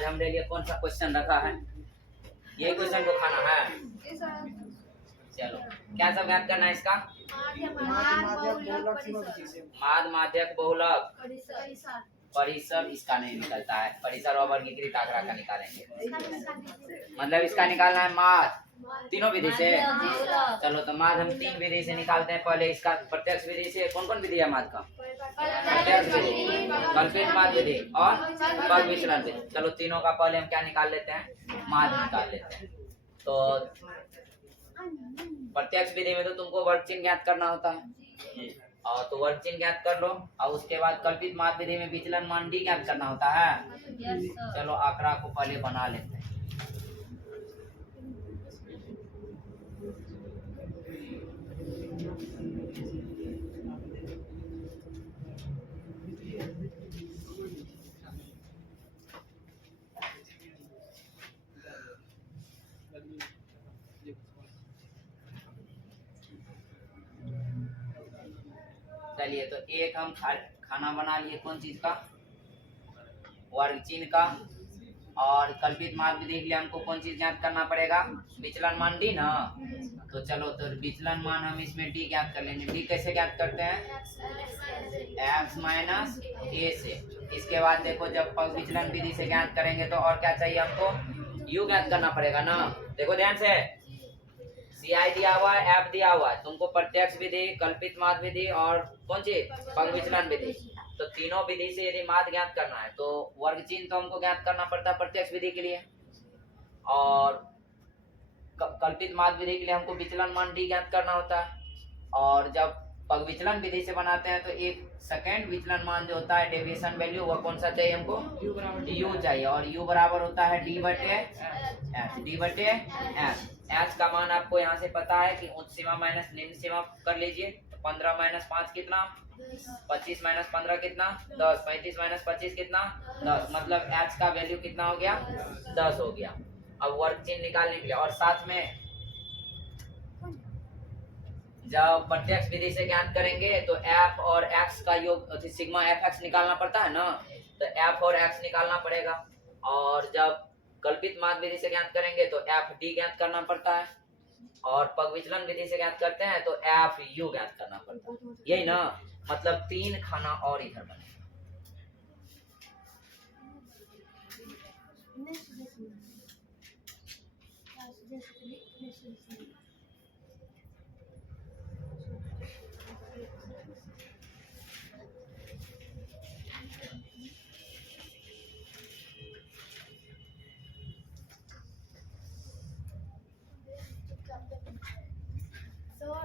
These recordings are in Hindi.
आज हमने लिए कौन सा क्वेश्चन रखा है? ये क्वेश्चन को खाना है। चलो क्या सब याद करना है इसका? माद, माध्यक, बहुलक, परिसर इसका नहीं निकलता है। परिसर और वर्गीकृत आंकड़ा का निकालेंगे। मतलब इसका निकालना है माद तीनों विधि से। चलो तो माद हम 3 विधि से निकालते हैं। पहले इसका प्रत्यक्ष विधि से। कौन कौन विधि है माद का? प्रत्यक्ष विधि, कल्पित माद विधि और पग विचलन विधि। चलो तीनों का पहले हम क्या निकाल लेते हैं? माद निकाल लेते हैं। तो प्रत्यक्ष विधि में तो तुमको वर्ग चिन्ह ज्ञात करना होता है, और तो वर्ग चिन्ह ज्ञात कर लो। और उसके बाद कल्पित माद विधि में विचलन मान डी ज्ञात करना होता है। चलो आंकड़ा को पहले बना लेते हैं। चलिए तो एक हम खाना बना लिए। कौन चीज का? वर्ग चिन्ह का। और कल्पित माद विधि के लिए हमको कौन चीज ज्ञात करना पड़ेगा? विचलन मान डी ना। तो चलो तो विचलन मान हम इसमें डी ज्ञात कर लेंगे। डी कैसे ज्ञात करते हैं? x माइनस ए से। इसके बाद देखो जब पग विचलन विधि से ज्ञात करेंगे तो और क्या चाहिए हमको? यू ज्ञात करना पड़ेगा ना। देखो ध्यान से, CI दिया हुआ है, F दिया हुआ है तुमको। प्रत्यक्ष विधि, कल्पित माद विधि और कौन सी? पग विचलन विधि। तो तीनों विधि से यदि माद ज्ञात करना है तो वर्ग चिन्ह तो हमको ज्ञात करना पड़ता है प्रत्यक्ष विधि के लिए, और कल्पित माद विधि के लिए हमको विचलन मान डी ज्ञात करना होता है। और जब पग विचलन विधि से बनाते हैं तो एक सेकेंड विचलन मान जो होता है डेविएशन वैल्यू, वो कौन सा चाहिए हमको? यू चाहिए। और यू बराबर होता है डी बटे एच। डी बटे एच। एच का मान आपको यहाँ से पता है कि उच्च सीमा माइनस निम्न सीमा कर लीजिए। तो 15 माइनस 5 कितना? 25 माइनस 15 कितना? 10। 35 माइनस 25 कितना? 10। मतलब एच का वैल्यू कितना हो गया? 10 हो गया। अब वर्ग चिन्ह निकालने के लिए, और साथ में जब प्रत्यक्ष विधि से ज्ञात करेंगे तो f और x का योग सिग्मा fx निकालना पड़ता है ना। तो f और x निकालना पड़ेगा। और जब कल्पित माद विधि से ज्ञात करेंगे तो f d ज्ञात करना पड़ता है, और पग विचलन विधि से ज्ञात करते हैं तो f u ज्ञात करना पड़ता है। यही ना, मतलब 3 खाना और इधर बने।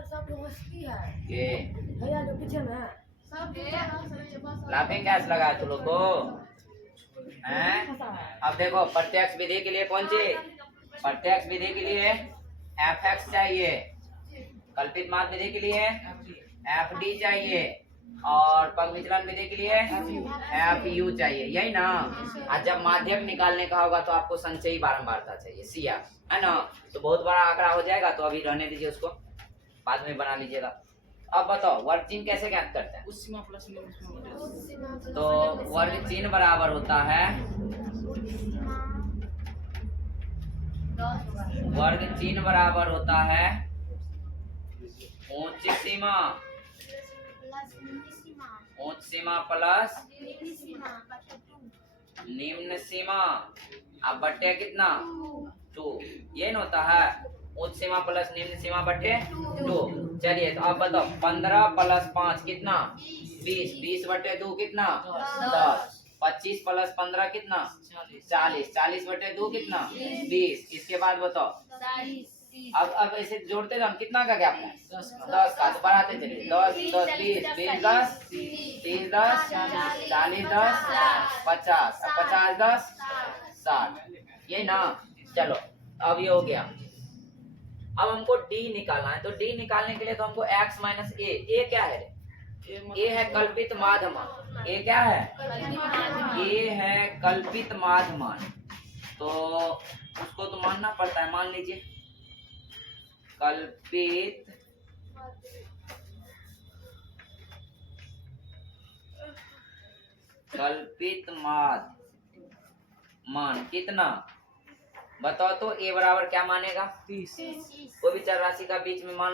सब दोस्ती है ये भैया जो पीछे में है लाफिंग गैस लगा तुम लोग को हैं? अब देखो प्रत्यक्ष विधि के लिए कौन सी? प्रत्यक्ष विधि के लिए fx चाहिए, कल्पित माद विधि के लिए fd चाहिए, और पग विचलन विधि के लिए fu चाहिए। यही ना। आज जब माध्यक निकालने का होगा तो आपको संचयी बारंबारता चाहिए, CR, है ना। तो बहुत बड़ा आंकड़ा हो जाएगा, तो अभी रहने दीजिए, उसको बाद में बना लीजिएगा। अब बताओ वर्ग चिन्ह कैसे ज्ञात करते हैं? तो वर्ग चिन्ह बराबर होता है, वर्ग चिन्ह बराबर होता है उच्च सीमा, उच्च सीमा प्लस निम्न सीमा अब बट्टे कितना? 2। ये न होता है उच्च सीमा प्लस निम्न सीमा बट्टे 2। चलिए तो अब बताओ 15 प्लस 5 कितना? 20। 20 बट्टे 2 कितना? 10। 25 प्लस 15 कितना? 40। 40 बट्टे 2 कितना? 20। इसके बाद बताओ अब ऐसे जोड़ते जाओ, कितना का गैप है? 10 का। तो बढ़ाते चलिए 10 10 20 20 10 30 10 40 10 50 50 10 60। यही ना। चलो अब ये हो गया। अब हमको d निकालना है। तो d निकालने के लिए तो हमको x माइनस ए क्या है? ए है कल्पित माध्य मान। ए क्या है? ए है कल्पित माध्य मान। तो उसको तो मानना पड़ता है। मान लीजिए कल्पित माध्य मान कितना बताओ तो। ए बराबर क्या मानेगा 30। कोई भी चर राशि का बीच में मान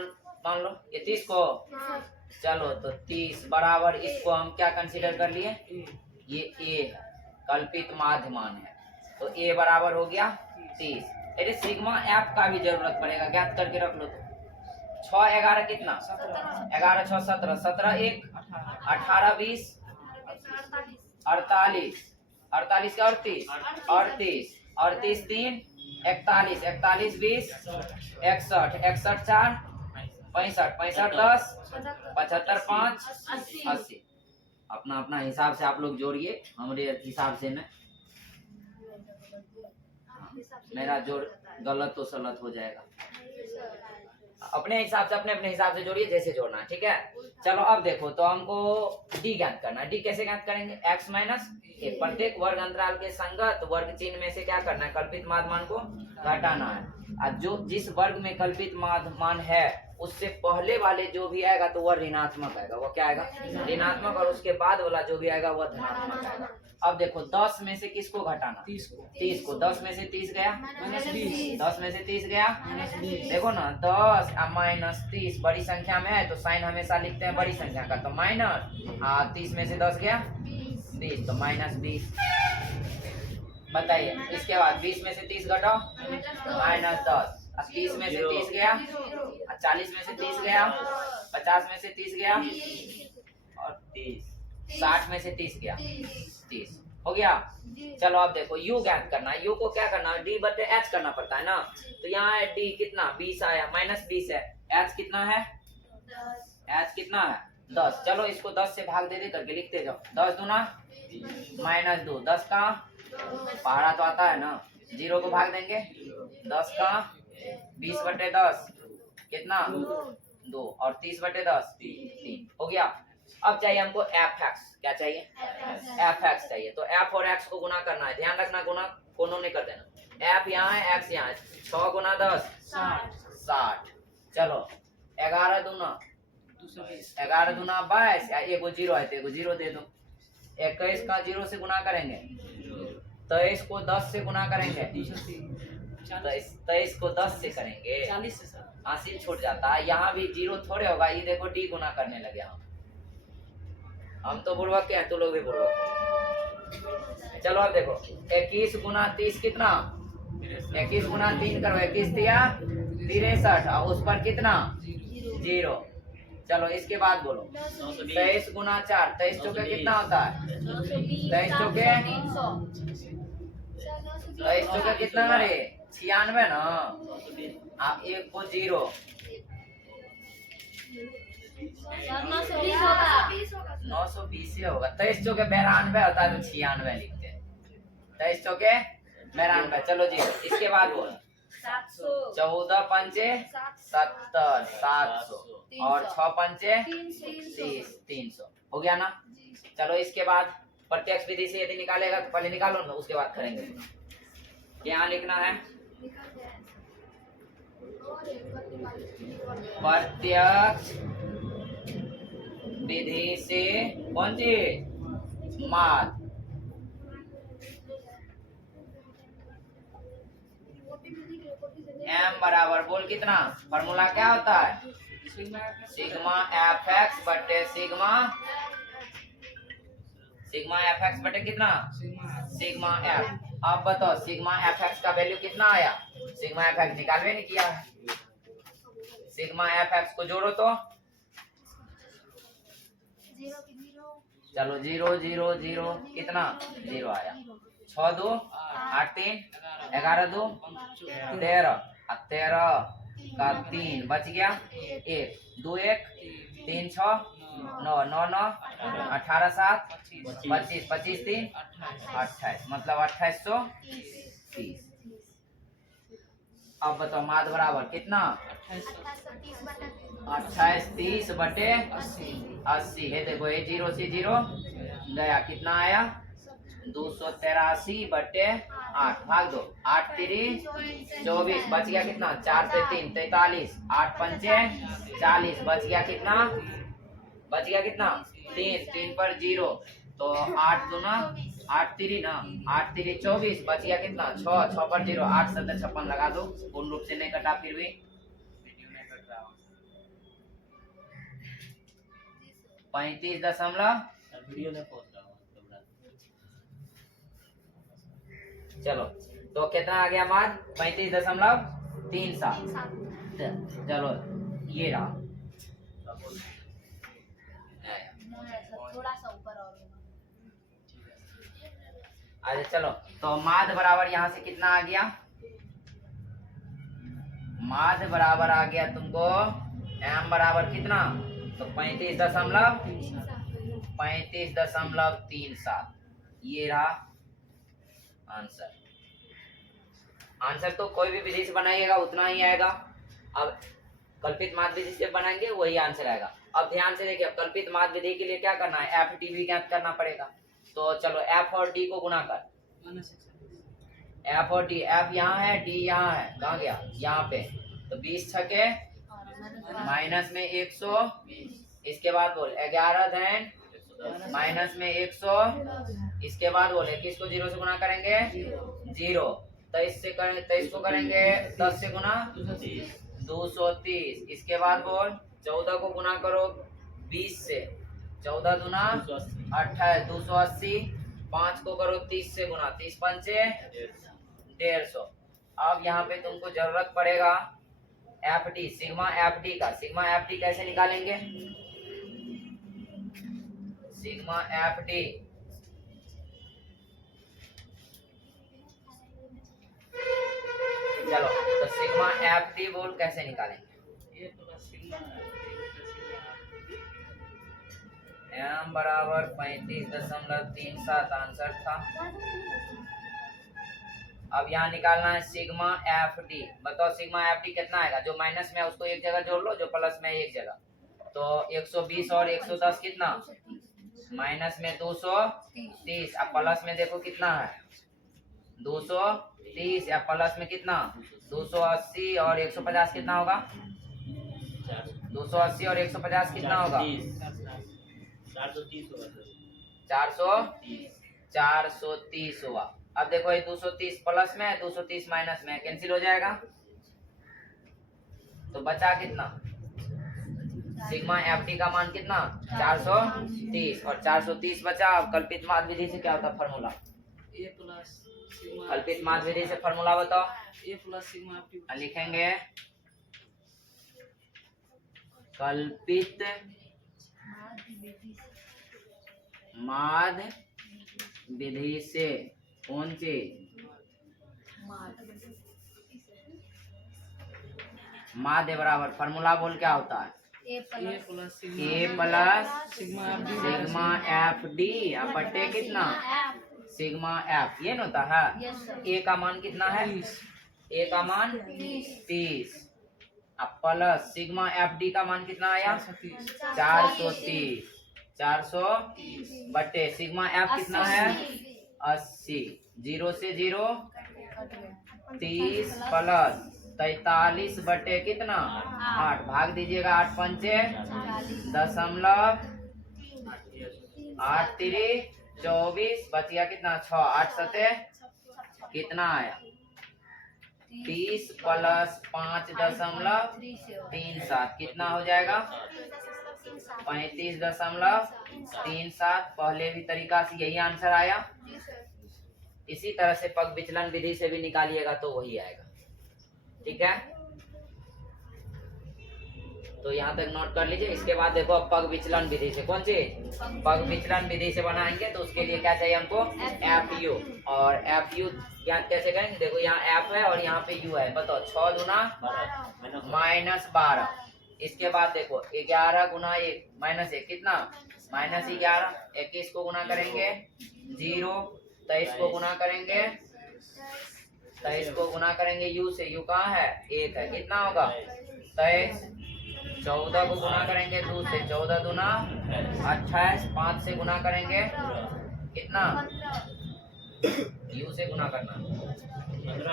लो ये 30 को। चलो तो 30 बराबर इसको हम क्या कंसीडर कर लिए, ये ए है, कल्पित माध्य मान है। तो ए बराबर हो गया 30। अरे सिग्मा एफ का भी जरूरत पड़ेगा, ज्ञात करके रख लो। तो 6 11 कितना 11 6 17 17 1 18 20 48 48 का 38 38 38 3 41 41 20 61 61 4 65 65 10 75 5 80। अपना अपना हिसाब से आप लोग जोड़िए, हमारे हिसाब से नहीं। मेरा जोड़ गलत तो सलत हो जाएगा। अपने हिसाब से अपने हिसाब से जोड़िए, जैसे जोड़ना है, ठीक है। चलो अब देखो, तो हमको डी ज्ञात करना है। डी कैसे ज्ञात करेंगे, x माइनस ए। प्रत्येक वर्ग अंतराल के संगत वर्ग चिन्ह में से क्या करना है, कल्पित माध्य मान को घटाना है। और जो जिस वर्ग में कल्पित माध्य मान है उससे पहले वाले जो भी आएगा तो वह ऋणात्मक आएगा। वो क्या आएगा, ऋणात्मक। और उसके बाद वाला जो भी आएगा वह धनात्मक आएगा। अब देखो 10 में से किसको घटाना, 30 को। 10 में से 30 गया -20, 10 में से 30 गया -20। देखो ना 10 माइनस 30 बड़ी संख्या में है तो साइन हमेशा लिखते हैं बड़ी संख्या का, तो माइनस 30 में से 10 गया 20 तो -20। बताइए इसके बाद 20 में से 30 घटाओ -10। 30 में से 30 गया, 40 में से 30 गया, 50 में से 30 गया और 30, 60 में से 30 गया 30 हो गया। चलो अब देखो यू ज्ञात करना है। यू को क्या करना है, डी बटे एच करना पड़ता है ना। तो यहाँ है डी कितना 20 आया, -20 है। एच कितना है, एच कितना है 10। चलो इसको 10 से भाग दे करके लिखते जाओ। 10 दूना -2, 10 का पहाड़ा तो आता है ना, 0 को भाग देंगे। 10 का 20 बटे 10 कितना 2 और 30 बटे 10 3 हो गया। अब चाहिए हमको एफ एक्स। क्या चाहिए, एफ एक्स चाहिए। तो एफ और एक्स को गुना करना है, ध्यान रखना गुना कोनो नहीं कर देना। एफ यहाँ है, एक्स यहाँ है। 6 गुना 10 60। चलो 11 दूना 22, एगो 0 है तो एगो 0 दे दो। 21 का 0 से गुना करेंगे, 23 को 10 से गुना करेंगे, 23 को 10 से करेंगे 40 से सर 80 छूट जाता है। यहाँ भी 0 थोड़े होगा, ये देखो डी गुना करने लगे हम तो बुड़वक के हैं, तो लोग भी बुड़वक। चलो अब देखो 21 गुना 30 कितना, 21 गुना 3 करो, 21 दिया 63 और उस पर कितना 0। चलो इसके बाद बोलो 23 गुना 4, 23 चौके कितना होता है, 23 चौके 23 चौके कितना अरे 96 ना। आप 1 को 0 920 ही होगा। 23 चौके 92 होता है तो 96 लिखते हैं। 23 चौके 92। चलो जी इसके बाद बोलो 14 पंचे 70 700 और 6 पंचे 30 300 हो गया ना। चलो इसके बाद प्रत्यक्ष विधि से यदि निकालेगा तो पहले निकालो ना, उसके बाद करेंगे। क्या लिखना है, प्रत्यक्ष विधि से कौन सी माध्य m बराबर बोल कितना, फॉर्मूला क्या होता है सिग्मा एफ एक्स बटे सिग्मा एफ एक्स बटे कितना सिग्मा एफ। अब बताओ सिग्मा एफ एक्स का वैल्यू कितना आया, सिग्मा एफ एक्स निकालवे नहीं किया है। सिग्मा एफ एक्स को जोड़ो तो चलो 0 0 0 कितना 0 आया। 6 2 8 3 11 2 13 13 का 3 बच गया 1 2 1 3 6 9 9 9 18 7 25 25 3 28 मतलब 2830। अब बताओ माद बराबर कितना 2830 बटे 80 है। देखो ये 0 से 0 गया, कितना आया 283 बटे 8 भाग दो 8 3 24 बच गया कितना 4 पे 3 43 8 पंचे 40 बच गया कितना 3 3 पर 0 तो 8 दूना 8 3 ना, 8 3 24, बच गया कितना 6, 6 पर 0, 8 7 56 लगा दो। पूर्ण रूप से नहीं कटा, फिर भी वीडियो नहीं कट रहा। 35 वीडियो नहीं पहुंच रहा हूँ। चलो तो कितना आ गया माद 35.37। चलो ये रहा। थोड़ा सा ऊपर और अच्छा चलो तो माद बराबर यहाँ से कितना आ गया, माद बराबर आ गया तुमको m बराबर कितना, तो 35.37। ये रहा आंसर। आंसर तो कोई भी विधि से बनाइएगा उतना ही आएगा। अब कल्पित माद विधि से बनाएंगे वही आंसर आएगा। अब ध्यान से देखिए, अब कल्पित माद विधि के लिए क्या करना है, एफ डी भी ज्ञात करना पड़ेगा। तो चलो एफ और डी को गुणा कर, एफ और डी, एफ यहाँ है डी यहाँ है, कहाँ गया यहाँ पे, तो 20 छके माइनस में 100, इसके बाद बोल 11 धन माइनस में 100, इसके बाद बोले किसको 0 से गुणा करेंगे 0, 23 से करेंगे, 23 को करेंगे 10 से गुणा 230, इसके बाद बोल 14 को गुणा करो 20 से, 14 दूना 28, 280, 5 को करो 30 से गुणा, 30 पंचे 150। अब यहाँ पे तुमको जरूरत पड़ेगा F D, sigma F D का। सिग्मा एफ डी कैसे निकालेंगे, सिग्मा एफ डी चलो तो सिग्मा एफ डी बोल कैसे निकालेंगे, m बराबर 35.37 आंसर था। अब यहाँ निकालना है सिग्मा एफ डी। बताओ सिग्मा एफ डी कितना आएगा, जो माइनस में है उसको एक जगह जोड़ लो, जो प्लस में है एक जगह। तो 120 और 110 कितना, माइनस में 230, अब प्लस में देखो कितना है 230, या प्लस में कितना 280 और 150 कितना होगा, 280 और 150 कितना होगा 430 होगा। अब देखो ये 230 प्लस में है, 230 माइनस में है, कैंसिल हो जाएगा, तो बचा कितना, सिग्मा एफ डी का मान कितना 430, और 430 बचा। अब कल्पित माद विधि से क्या होता है फॉर्मूला, कल्पित माद विधि से फॉर्मूला बताओ, लिखेंगे कल्पित माद विधि से कौन चीज, माध्य बराबर फॉर्मूला बोल क्या होता है, ए प्लस सिग्मा एफ डी बटे कितना सिग्मा एफ, ये न होता है। ए का मान कितना है, ए का मान 30, अब प्लस सिग्मा एफ डी का मान कितना आया 430, 430 बटे सिग्मा एफ कितना है 80, 0 से 0 30 प्लस 43 बटे कितना 8, भाग दीजिएगा 8 पंचे 0.8 बच गया कितना 6, 8 सते कितना आया 30 प्लस 5.37 कितना हो जाएगा 35.37। पहले भी तरीका से यही आंसर आया। इसी तरह से पग विचलन विधि से भी निकालिएगा तो वही आएगा, ठीक है। तो यहाँ तक नोट कर लीजिए। इसके बाद देखो पग विचलन विधि से कौन सी पग विचलन विधि से बनाएंगे, तो उसके लिए क्या चाहिए हमको एफ यू, और एफ यू ज्ञात कैसे करेंगे, देखो यहाँ एफ है और यहाँ पे यू है, बताओ 6 दूना -12, इसके बाद देखो 11 गुना 1 -1 कितना -11, 21 को गुना करेंगे 0, 23 को गुना करेंगे 23 को गुना करेंगे यू से, यू कहाँ है 1 है, कितना होगा 23, 14 को गुना करेंगे 2 से, 14 दूना 28, 5 से गुना करेंगे कितना यू से गुना करना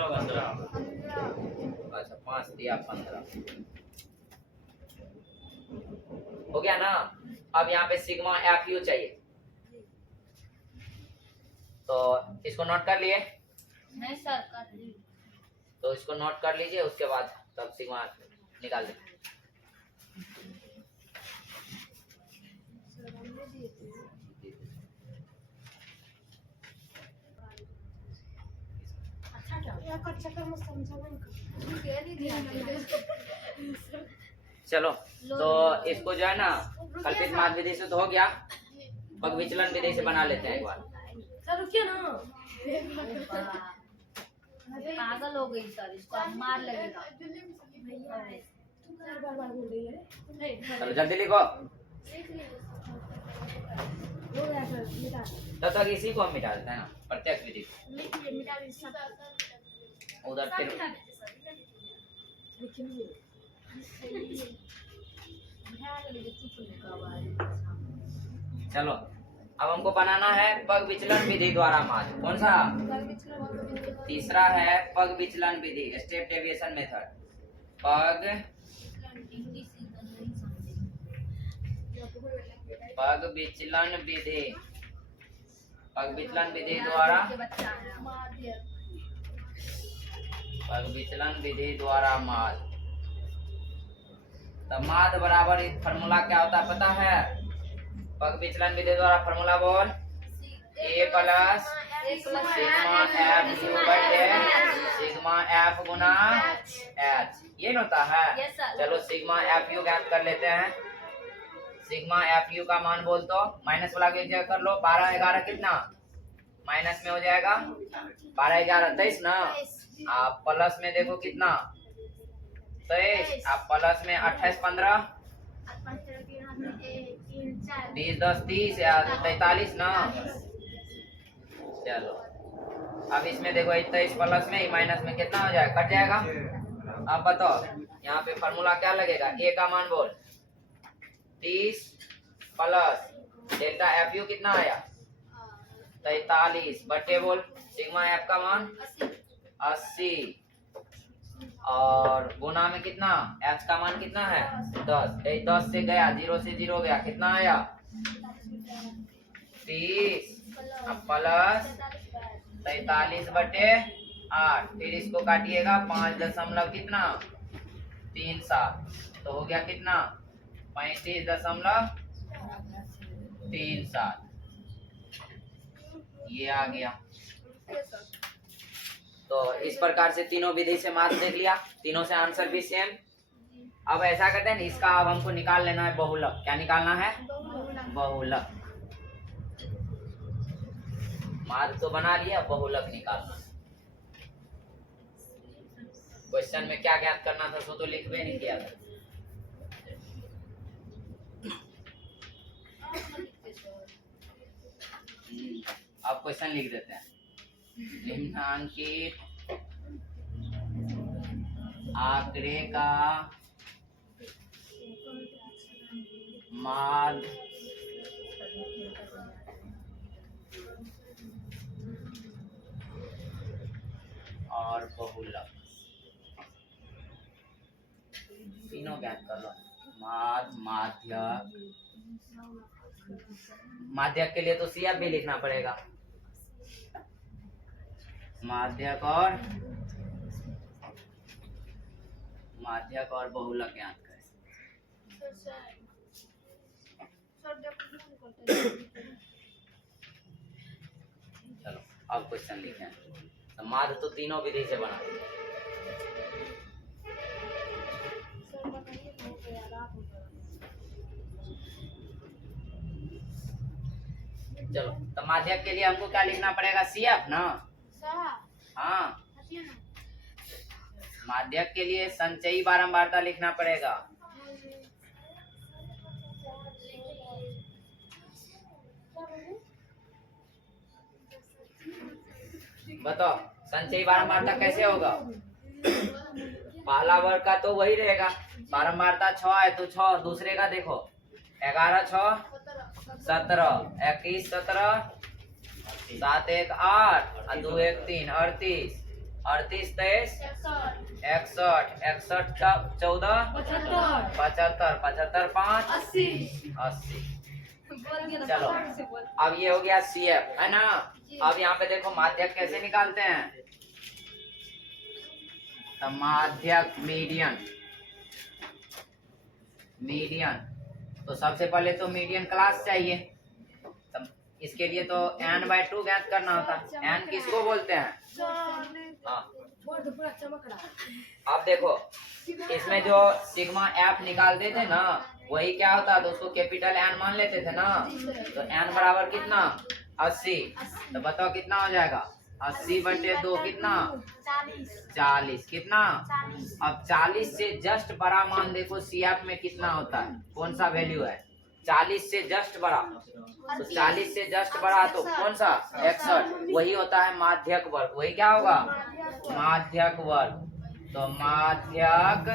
15, अच्छा 5 दिया 15 हो गया ना। अब यहाँ पे सिग्मा एफ यू चाहिए, तो इसको नोट कर लिए, नहीं सर कर ली। तो इसको नोट कर लीजिए, उसके बाद तब सिग्मा निकाल दें। अच्छा क्या या कर चक्कर में समझाना चलो तो इसको जो है ना कल्पित माध्य विधि से तो हो गया, पग विचलन विधि से बना लेते हैं एक बार। सर रुकिए ना, पागल हो गई सर, इसको अब मार लगेगा। बार बार बोल रही है। चलो जल्दी लिखो, हो गया सर, मिटा तब तक इसी को हम मिटा देते हैं ना, प्रत्यक्ष विधि को। लिखिए, मिटा दीजिए उधर फिर चलो अब हमको बनाना है पग विचलन विधि द्वारा माध्य। कौन सा? तीसरा है पग विचलन विधि, स्टेप डेविएशन मेथड। पग विचलन विधि, पग विचलन विधि द्वारा, पग विचलन विधि द्वारा माध्य। तो माध्य बराबर फॉर्मूला क्या होता है पता है? पग विचलन विधि द्वारा फॉर्मूला बोल, ए प्लस सिग्मा एफ यू बटे सिग्मा एफ गुना एच, ये होता है। चलो सिग्मा एफ यू ज्ञात कर लेते हैं। सिग्मा एफ यू का मान बोल तो माइनस वाला की जगह कर लो, 12 11 कितना माइनस में हो जाएगा, 12 11 23 ना। आप प्लस में देखो कितना 23, आप प्लस में 28 15 20 10 30 या 43 ना। चलो अब इसमें देखो 23 प्लस में माइनस में कितना हो जाएगा, कट जाएगा। अब बताओ यहाँ पे फॉर्मूला क्या लगेगा, ए का मान बोल 30 प्लस डेल्टा एफ यू कितना आया 43 बटे बोल सिग्मा एफ का मान 80 और गुना में कितना एच का मान कितना है 10, 10 से गया 0 से 0 गया, कितना आया 30 अब प्लस 43 बटे 8, फिर इसको काटिएगा 5 दशमलव कितना 37, तो हो गया कितना 35.37, ये आ गया। तो इस प्रकार से तीनों विधि से माध्य देख लिया, तीनों से आंसर भी सेम। अब ऐसा करते हैं इसका अब हमको निकाल लेना है बहुलक। क्या निकालना है? बहुलक। माध्य तो बना लिया, बहुलक निकालना। क्वेश्चन में क्या ज्ञात करना था सो तो लिख भी नहीं किया था। अब क्वेश्चन लिख देते हैं। निम्नांकित आंकड़े का माध्य और बहुलक तीनों ज्ञात कर लो। माध्य, माध्यक, माध्यक के लिए तो सी एफ भी लिखना पड़ेगा। माध्यक और बहुलक ज्ञात करें। चलो अब क्वेश्चन लिखें। तो माध्य तो तीनों विधि से बना। चलो तो माध्यक के लिए हमको क्या लिखना पड़ेगा, सी एफ ना। हाँ, माध्यक के लिए संचयी बारंबारता लिखना पड़ेगा। बताओ संचयी बारंबारता कैसे होगा? पहला वर्ग का तो वही रहेगा, बारंबारता 6 है तो 6, दूसरे का देखो 11 6 17, 21 17, 7 1 8 और 2 1 3 38, 38 23 61, 61 14 75, 75 5 80। चलो अब ये हो गया सी एफ है ना। अब यहाँ पे देखो माध्यक कैसे निकालते हैं। तो माध्यक मीडियन, मीडियन तो सबसे पहले तो मीडियन क्लास चाहिए। तो इसके लिए तो n/2 ज्ञात करना होता है। n किसको बोलते हैं? हाँ, अब देखो इसमें जो सिग्मा एफ निकालते थे ना, वही क्या होता तो उसको कैपिटल एन मान लेते थे ना। तो n बराबर कितना 80। तो बताओ कितना हो जाएगा 80/2 कितना 40 कितना। अब 40 से जस्ट बड़ा मान देखो सी एफ में कितना होता है, कौन सा वैल्यू है 40 से जस्ट बड़ा। तो 40 से जस्ट बड़ा तो कौन सा 61, वही होता है माध्यक वर्ग। वही क्या होगा माध्यक वर्ग। तो माध्यक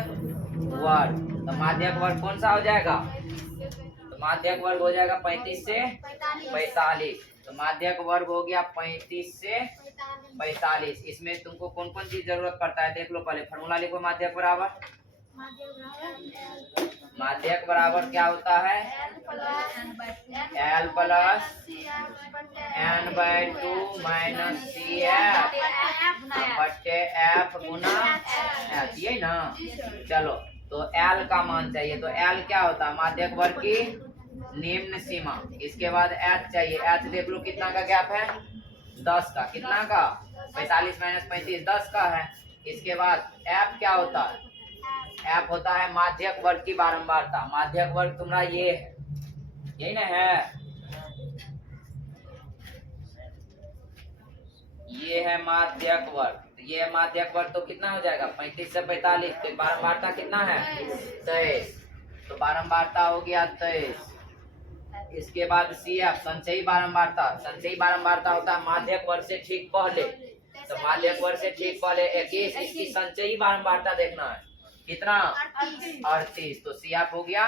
वर्ग, तो माध्यक वर्ग कौन सा हो जाएगा? तो माध्यक वर्ग हो जाएगा 35 से 45। तो माध्यक वर्ग हो गया 35 से 45। इसमें तुमको कौन कौन चीज जरूरत पड़ता है देख लो। पहले फॉर्मूला लिखो। माध्यक बराबर, माध्यक बराबर क्या होता है L plus n/2 minus C F बटे एफ गुना एफ, ये ना। चलो तो L का मान चाहिए। तो L क्या होता है माध्यक वर्ग की निम्न सीमा। इसके बाद H चाहिए। H देख लो कितना का गैप है 10 का। कितना का 45 माइनस 35 10 का है। इसके बाद F क्या होता है? F होता है माध्यक वर्ग की बारंबारता। माध्यक वर्ग तुम्हारा ये है, यही ना है, ये है माध्यक वर्ग। ये है माध्यक वर्ग। तो कितना हो जाएगा 35 से 45। तो बारंबारता कितना है 23। तो बारंबारता हो गया 23। इसके बाद सी एफ संचयी बारंबारता। संचयी बारंबारता होता है माध्यक वर्ग से ठीक पहले। तो माध्यक वर्ग से ठीक पहले 21। इसकी संचयी बारंबारता देखना है कितना 38। तो सी एफ हो गया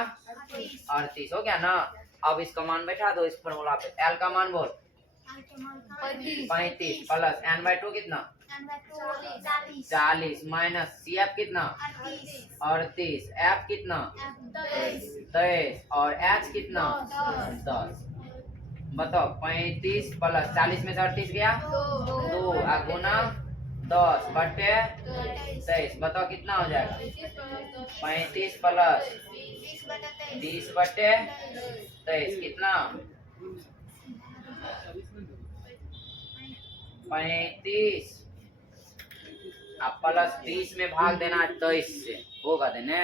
38 हो गया ना। अब इसका मान बैठा दो इस फॉर्मूला पे। एल का मान बोल 35 प्लस n/2 कितना 40 माइनस सी एफ कितना 38, एफ कितना 23 और एच कितना 10। बताओ 35 प्लस 40 में से 38 गया 2 गुना 10 बटे 23। बताओ कितना हो जाएगा 35 प्लस 20 बटे 23 कितना 35। अब प्लस 20 में भाग देना 23 से होगा देने,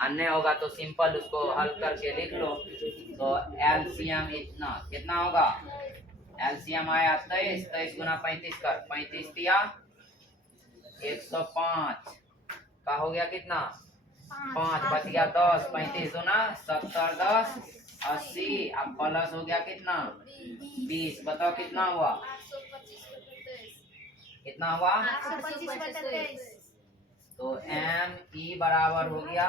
अन्य होगा तो सिंपल उसको हल करके लिख लो। तो एलसीएम इतना कितना होगा, एलसीएम आया 23, 23 गुना 35 कर 35 दिया 105 का हो गया कितना 5 बच गया 10, 35 गुना 70 10 80। अब प्लस हो गया कितना 20। बताओ कितना हुआ, कितना हुआ। तो एम ई बराबर हो गया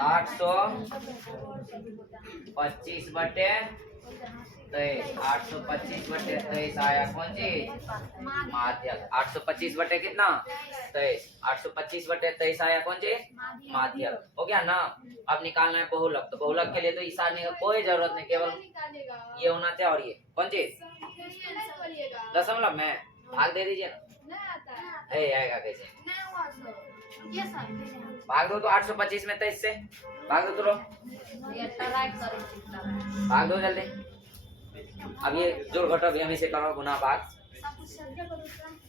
825 बटे 23। 825 बटे 23 आया कौन चीज माध्यक। 825 बटे कितना 23, 825 बटे 23 आया कौन चीज माध्यक। हो गया ना। अब निकालना है बहुलक। तो बहुलक के लिए तो इस आदमी का कोई जरूरत नहीं, केवल ये होना चाहिए और ये कौन चीज दशमलव में भाग दे दीजिए ना। आएगा कैसे भाग दो तो 825 में 23 से भाग दो। तो भाग दो जल्दी। अब ये जोड़ घटाव भी हमें से करो गुना भाग।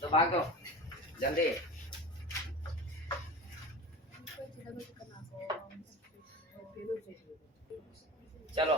तो भाग दो जल्दी। चलो